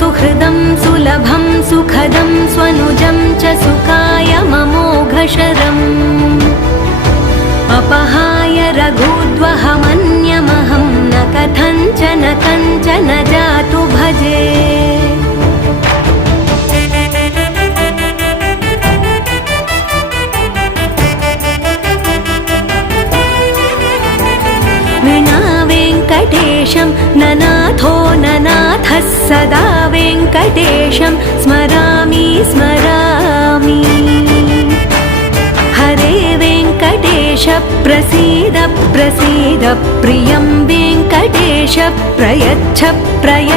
सुहृदं सुलभं सुखदं स्वनुजं च सुखाय ममोघशरम् अपहाय रघुद्वहमन्यमहं न कथञ्चन कञ्चन जातु भजे। विना वेङ्कटेशं ननाथो ननाथः सदा वेङ्कटेशं स्मरामि स्मरामि। हरे वेङ्कटेश प्रसीद प्रसीद प्रियं वेङ्कटेश प्रयच्छ प्रयच्छ।